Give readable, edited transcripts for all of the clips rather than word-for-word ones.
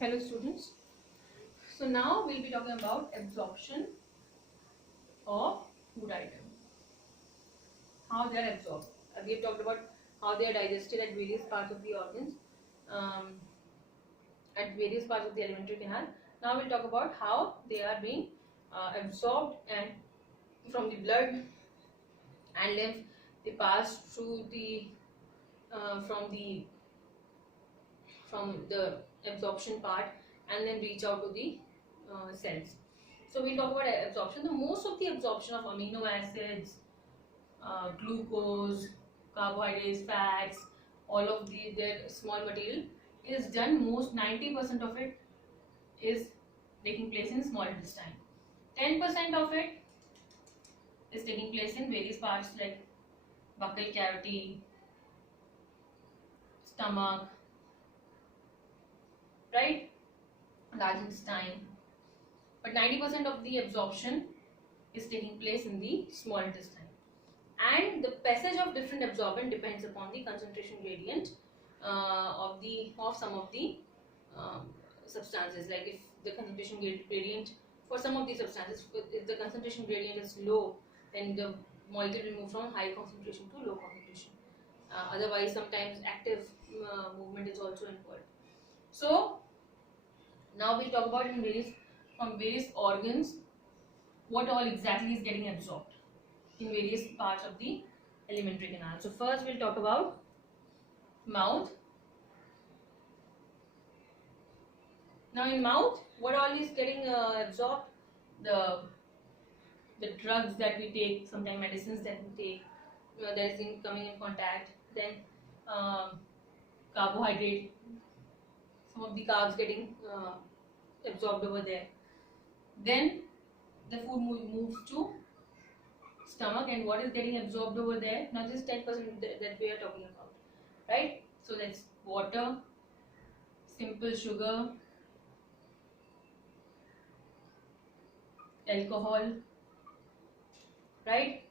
Hello students. So now we'll be talking about absorption of food items. How they are absorbed. We have talked about how they are digested at various parts of the organs, um, at various parts of the alimentary canal. Now we'll talk about how they are being absorbed and from the blood and lymph. They pass through the from the absorption part and then reach out to the cells. So we'll talk about absorption. The most of the absorption of amino acids, glucose, carbohydrates, fats, all of their small material is done. Most 90% of it is taking place in small intestine. 10% of it is taking place in various parts like buccal cavity, stomach, right, large intestine. But 90% of the absorption is taking place in the small intestine. And the passage of different absorbent depends upon the concentration gradient of some of the substances. Like if the concentration gradient for some of the substances, if the concentration gradient is low, then the molecule will move from high concentration to low concentration. Otherwise, sometimes active movement is also involved. So now we talk about from various organs what all exactly is getting absorbed in various parts of the alimentary canal. So first we'll talk about mouth. Now in mouth, what all is getting absorbed? The drugs that we take, sometimes medicines that we take, that is coming in contact. Then carbohydrate, some of the carbs getting absorbed over there. Then the food moves to stomach, and what is getting absorbed over there? Now this 10% that we are talking about, right? So that's water, simple sugar, alcohol, right?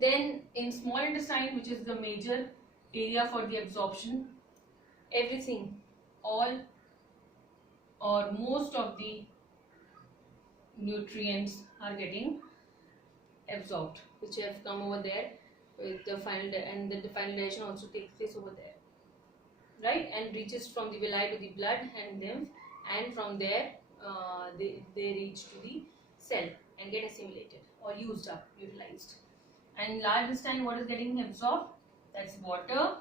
Then in small intestine, which is the major area for the absorption, everything, all or most of the nutrients are getting absorbed, which have come over there with the final and the final digestion also takes place over there, right? And reaches from the villi to the blood and lymph, and from there they reach to the cell and get assimilated or used up, utilized. And large intestine, what is getting absorbed? That's water,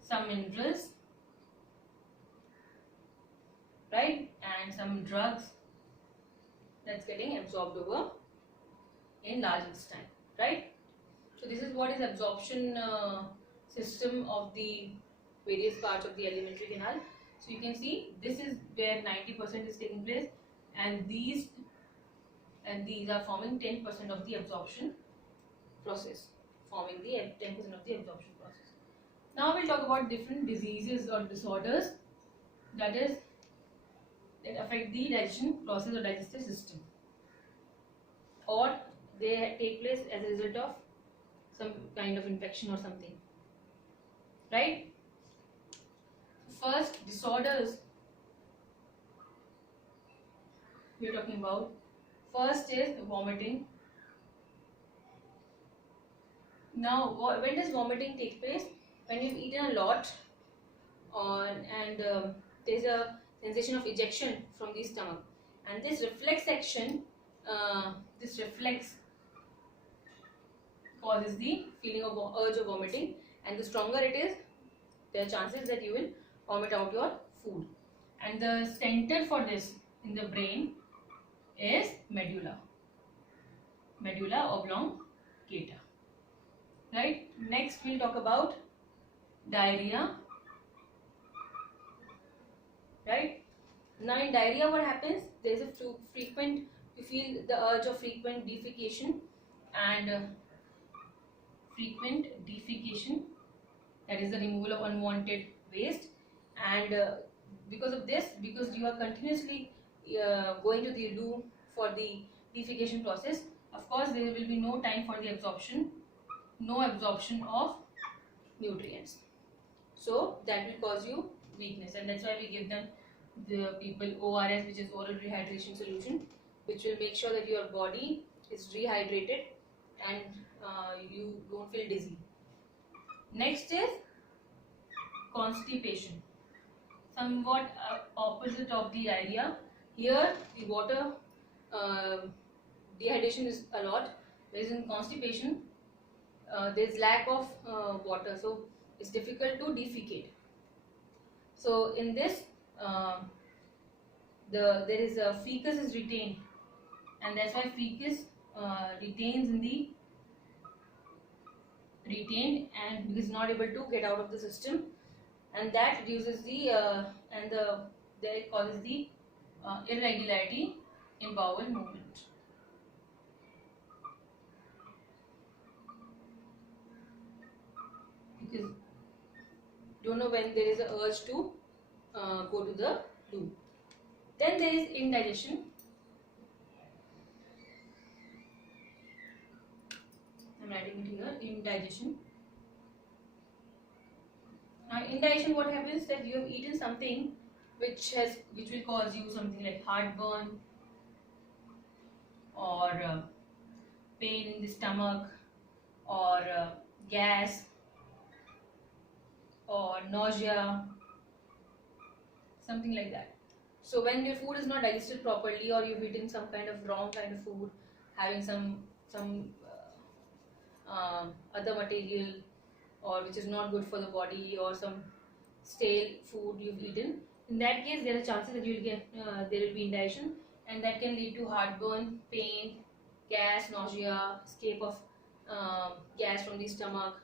some minerals, right, and some drugs that's getting absorbed over in large intestine, right? So this is what is absorption system of the various parts of the alimentary canal. So you can see this is where 90% is taking place, and these are forming 10% of the absorption process, forming the 10% of the absorption process. Now we'll talk about different diseases or disorders that affect the digestion process or digestive system, or they take place as a result of some kind of infection or something, right? First disorders we are talking about. First is vomiting. Now when does vomiting take place? When you've eaten a lot and there's a sensation of ejection from the stomach, and this reflex action, this reflex causes the feeling of urge of vomiting, and the stronger it is, there are chances that you will vomit out your food. And the center for this in the brain is medulla oblongata, right? Next we'll talk about diarrhea, right? Now in diarrhea, what happens? There is a frequent, you feel the urge of frequent defecation, and frequent defecation, that is the removal of unwanted waste. And because of this, because you are continuously going to the loo for the defecation process, of course there will be no time for the absorption, no absorption of nutrients. So that will cause you weakness, and that's why we give them the people ORS, which is oral rehydration solution, which will make sure that your body is rehydrated and you don't feel dizzy. Next is constipation, somewhat opposite of the idea. Here the water dehydration is a lot, whereas in constipation there is lack of water, so it's difficult to defecate. So in this there is a fecus is retained, and that's why fecus retained and is not able to get out of the system, and that reduces that causes the irregularity in bowel movement. Because don't know when there is a urge to go to the loo. Then there is indigestion. I'm writing it here, indigestion. Now indigestion, what happens that you have eaten something which will cause you something like heartburn or pain in the stomach or gas or nausea, something like that. So when your food is not digested properly, or you've eaten some kind of wrong kind of food, having some other material, or which is not good for the body, or some stale food you've eaten, in that case there are chances that you will get there will be indigestion, and that can lead to heartburn, pain, gas, nausea, escape of gas from the stomach,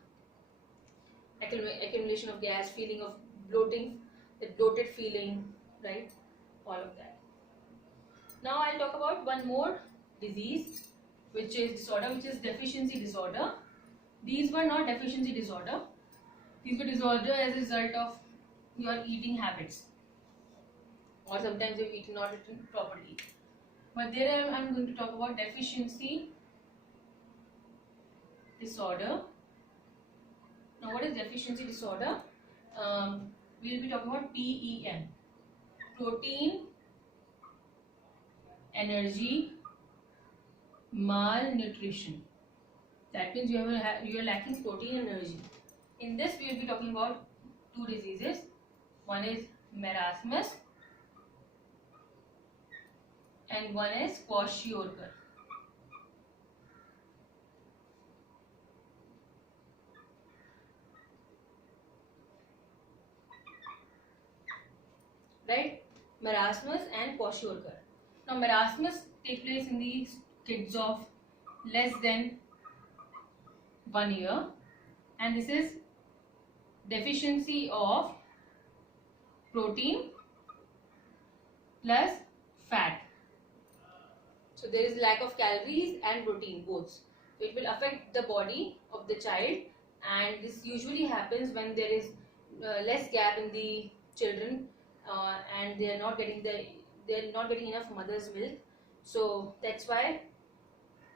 accumulation of gas, feeling of bloating, that bloated feeling, right? All of that. Now I'll talk about one more disease, which is deficiency disorder. These were not deficiency disorder. These were disorder as a result of your eating habits, or sometimes you've not eaten properly. But there I'm going to talk about deficiency disorder. Now, what is deficiency disorder? We'll be talking about PEM: protein, energy, malnutrition. That means you are lacking protein and energy. In this, we will be talking about two diseases. One is marasmus and one is Kwashiorkor. Right? Marasmus and Kwashiorkor. Now, marasmus take place in the kids of less than 1 year, and this is deficiency of protein plus fat. So there is lack of calories and protein, both. So it will affect the body of the child, and this usually happens when there is less gap in the children, and they are not getting enough mother's milk. So that's why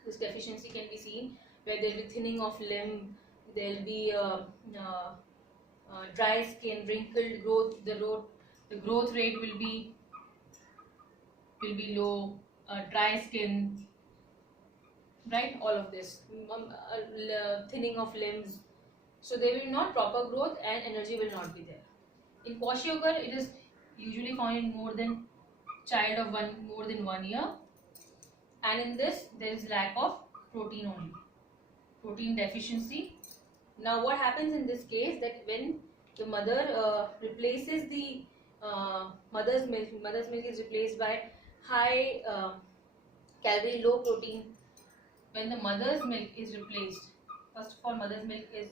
this deficiency can be seen, where there will be thinning of limb, there will be dry skin, wrinkled growth. The growth rate will be low, dry skin, right? All of this, thinning of limbs. So there will not proper growth, and energy will not be there. In Kwashiorkor, it is usually found in more than 1 year, and in this there is lack of protein only, protein deficiency. Now what happens in this case, that when the mother replaces the mother's milk is replaced by high calorie, low protein. When the mother's milk is replaced, first of all, mother's milk is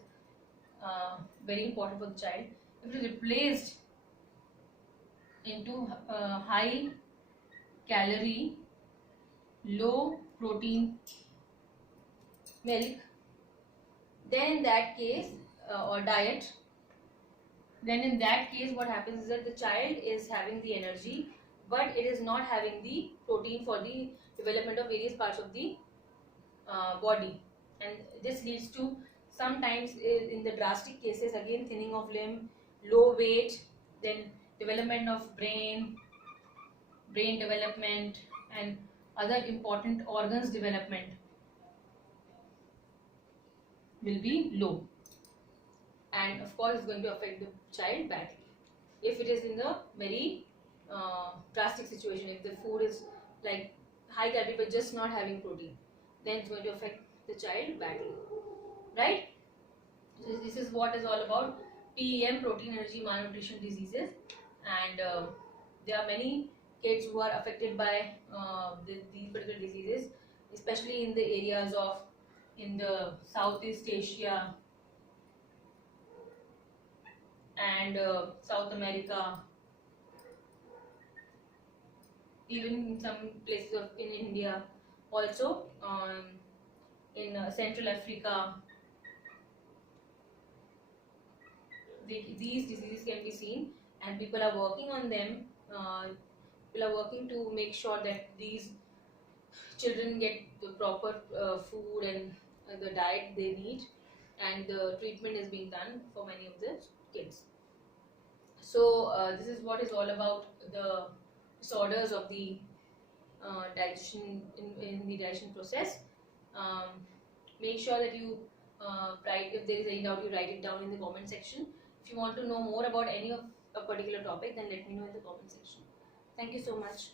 very important for the child. If it is replaced into high calorie, low protein milk, then in that case, or diet, then in that case what happens is that the child is having the energy, but it is not having the protein for the development of various parts of the body, and this leads to, sometimes in the drastic cases, again thinning of limb, low weight, then development of brain development, and other important organs development will be low, and of course it's going to affect the child badly. If it is in a very drastic situation, if the food is like high calorie but just not having protein, then it's going to affect the child badly, right? So this is what is all about PEM, protein energy malnutrition diseases. And there are many kids who are affected by these particular diseases, especially in the areas of in the Southeast Asia and South America, even in some places of in India, also in Central Africa. These diseases can be seen, and people are working on them. People are working to make sure that these children get the proper food and the diet they need, and the treatment is being done for many of the kids. So this is what is all about the disorders of the digestion in the digestion process. Make sure that you write, if there is any doubt, you write it down in the comment section. If you want to know more about any of a particular topic, then let me know in the comment section. Thank you so much.